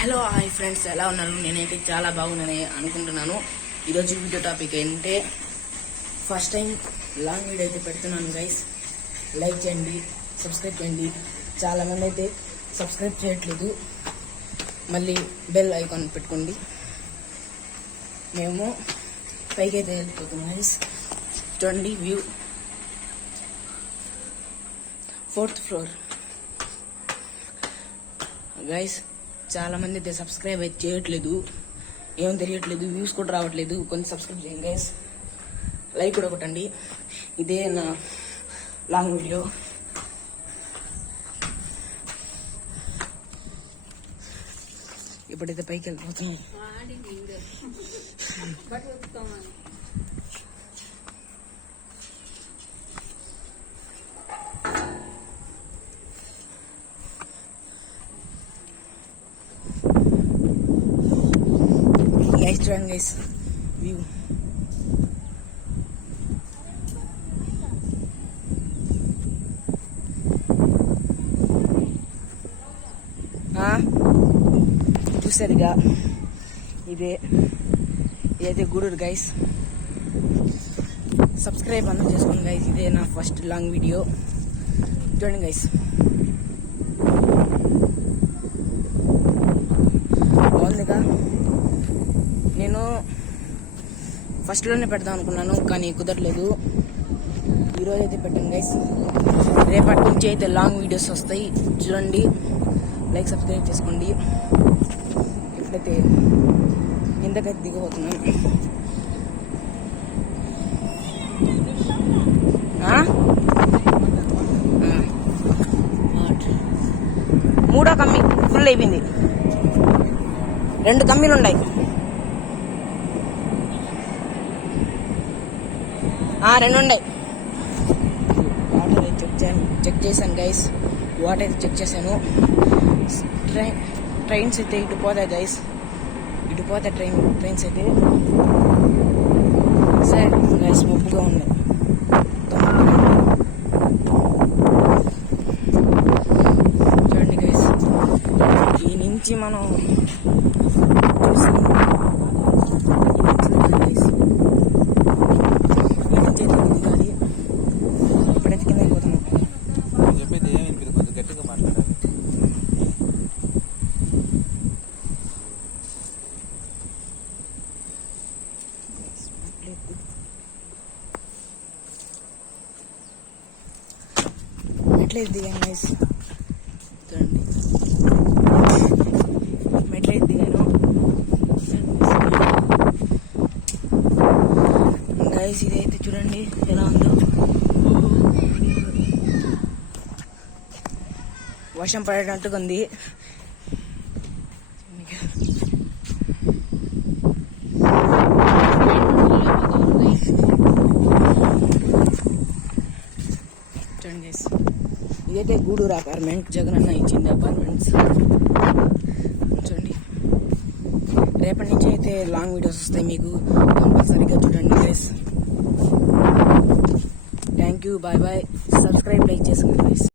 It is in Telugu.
హలో హాయ్ ఫ్రెండ్స్, ఎలా ఉన్నారు? నేనైతే చాలా బాగున్నాను అనుకుంటున్నాను. ఈరోజు వీడియో టాపిక్ ఏంటంటే ఫస్ట్ టైం లాంగ్ వీడియో అయితే పెడుతున్నాను గైస్. లైక్ చేయండి, సబ్స్క్రైబ్ చేయండి. చాలామంది అయితే సబ్స్క్రైబ్ చేయట్లేదు. మళ్ళీ బెల్ ఐకాన్ పెట్టుకోండి. మేము పైకి అయితే వెళ్ళిపోతున్నాం గైస్. చూడండి వ్యూ, 4th ఫ్లోర్ గైస్. చాలా మంది అయితే సబ్స్క్రైబ్ అయితే చేయట్లేదు, ఏం తెలియట్లేదు, వ్యూస్ కూడా రావట్లేదు. కొంచెం సబ్స్క్రైబ్ చేయండి గైస్, లైక్ కూడా కొట్టండి. ఇదే నా లాంగ్ వీడియో. ఇప్పుడైతే పైకి వెళ్ళిపోతున్నాం. Guys, చూడండి గైస్ వ్యూ. చూసారుగా, ఇదైతే గూడూరు గైస్. సబ్స్క్రైబ్ అందరూ చేసుకోండి గైస్. ఇదే నా ఫస్ట్ లాంగ్ వీడియో. చూడండి గైస్, బాగుందిగా. నేను ఫస్ట్లోనే పెడదాం అనుకున్నాను, కానీ కుదరలేదు. ఈరోజు అయితే పెట్టాను గైస్. రేపటి నుంచి అయితే లాంగ్ వీడియోస్ వస్తాయి, చూడండి. లైక్, సబ్స్క్రైబ్ చేసుకోండి. ఇప్పుడైతే కిందకైతే దిగబోతున్నాను. మూడో కమ్మి ఫుల్ అయిపోయింది. 2 కమ్మీలు ఉన్నాయి. 2 ఉన్నాయి. వాటర్ అయితే చెక్ చేశాను గైస్. వాటర్ అయితే చెక్ చేశాను. ట్రైన్స్ అయితే ఇటు పోతాయి గైస్, ఇటు పోతాయి ట్రైన్స్ అయితే. సరే గైస్, మబ్బుగా ఉంది. చూడండి గైస్, ఈ నుంచి మనం చూసి ఇప్పుడైతే కింద అయిపోతున్నాం. చెప్పేది ఏమి కొంచెం గట్టిగా మాట్లాడాలి. మెట్లయితే దిగాను గైస్. చూడండి, మెట్లయితే దిగాను గైస్. ఇదైతే చూడండి ఎలా ఉందో. వర్షం పడేటట్టుగా ఉంది. చూడండి గైస్, ఇదైతే గూడూరు అపార్ట్మెంట్, జగనన్న ఇచ్చింది అపార్ట్మెంట్స్. చూడండి, రేపటి నుంచి అయితే లాంగ్ వీడియోస్ వస్తాయి మీకు, కంపల్సరీగా చూడండి guys. Thank you, bye bye. Subscribe, like చేసుకోండి గైస్.